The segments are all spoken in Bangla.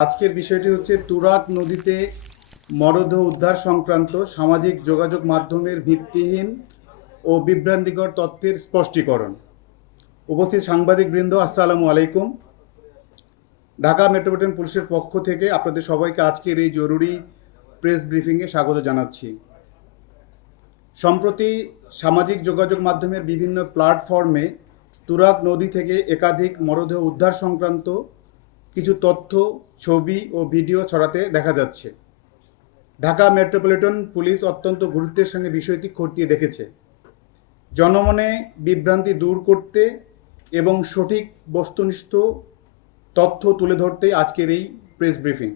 আজকের বিষয়টি হচ্ছে তুরাগ নদীতে মরদেহ উদ্ধার সংক্রান্ত সামাজিক যোগাযোগ মাধ্যমের ভিত্তিহীন ও বিভ্রান্তিকর তথ্যের স্পষ্টীকরণ। উপস্থিত সাংবাদিকবৃন্দ, আসসালামু আলাইকুম। ঢাকা মেট্রোপলিটন পুলিশের পক্ষ থেকে আপনাদের সবাইকে আজকের এই জরুরি প্রেস ব্রিফিংয়ে স্বাগত জানাচ্ছি। সম্প্রতি সামাজিক যোগাযোগ মাধ্যমের বিভিন্ন প্ল্যাটফর্মে তুরাগ নদী থেকে একাধিক মরদেহ উদ্ধার সংক্রান্ত কিছু তথ্য, ছবি ও ভিডিও ছড়াতে দেখা যাচ্ছে। ঢাকা মেট্রোপলিটন পুলিশ অত্যন্ত গুরুত্বের সঙ্গে বিষয়টি খতিয়ে দেখেছে। জনমনে বিভ্রান্তি দূর করতে এবং সঠিক বস্তুনিষ্ঠ তথ্য তুলে ধরতেই আজকের এই প্রেস ব্রিফিং।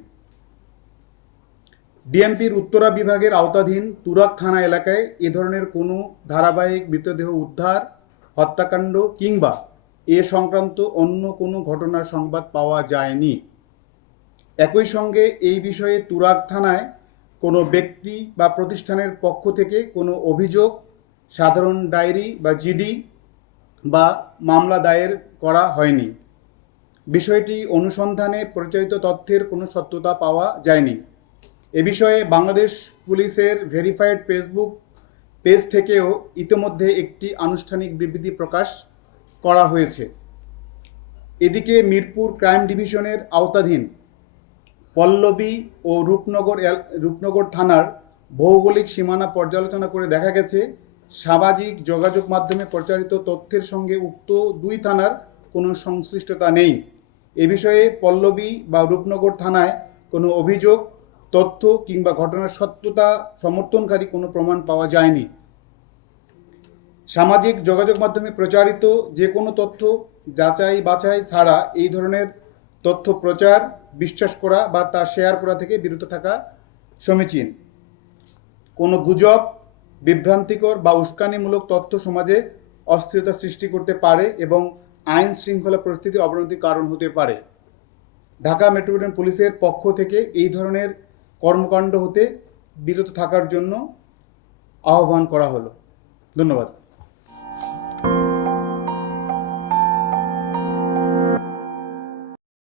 ডিএমপির উত্তরা বিভাগের আওতাধীন তুরাগ থানা এলাকায় এ ধরনের কোনো ধারাবাহিক মৃতদেহ উদ্ধার, হত্যাকাণ্ড কিংবা এ সংক্রান্ত অন্য কোনো ঘটনার সংবাদ পাওয়া যায়নি। একই সঙ্গে এই বিষয়ে তুরাগ থানায় কোনো ব্যক্তি বা প্রতিষ্ঠানের পক্ষ থেকে কোনো অভিযোগ, সাধারণ ডায়েরি বা জিডি বা মামলা দায়ের করা হয়নি। বিষয়টি অনুসন্ধানে পরিচালিত তথ্যের কোনো সত্যতা পাওয়া যায়নি। এ বিষয়ে বাংলাদেশ পুলিশের ভেরিফাইড ফেসবুক পেজ থেকেও ইতিমধ্যে একটি আনুষ্ঠানিক বিবৃতি প্রকাশ করা হয়েছে। এদিকে মিরপুর ক্রাইম ডিভিশনের আওতাধীন পল্লবী ও রূপনগর থানার ভৌগোলিক সীমানা পর্যালোচনা করে দেখা গেছে, সামাজিক যোগাযোগ মাধ্যমে প্রচারিত তথ্যের সঙ্গে উক্ত দুই থানার কোনো সংশ্লিষ্টতা নেই। এ বিষয়ে পল্লবী বা রূপনগর থানায় কোনো অভিযোগ, তথ্য কিংবা ঘটনার সত্যতা সমর্থনকারী কোনো প্রমাণ পাওয়া যায়নি। সামাজিক যোগাযোগ মাধ্যমে প্রচারিত যে কোনো তথ্য যাচাই বাছাই ছাড়া এই ধরনের তথ্য প্রচার, বিশ্বাস করা বা তা শেয়ার করা থেকে বিরত থাকা সমীচীন। কোনো গুজব, বিভ্রান্তিকর বা উস্কানিমূলক তথ্য সমাজে অস্থিরতা সৃষ্টি করতে পারে এবং আইন শৃঙ্খলা পরিস্থিতি অবনতির কারণ হতে পারে। ঢাকা মেট্রোপলিটন পুলিশের পক্ষ থেকে এই ধরনের কর্মকাণ্ড হতে বিরত থাকার জন্য আহ্বান করা হলো। ধন্যবাদ।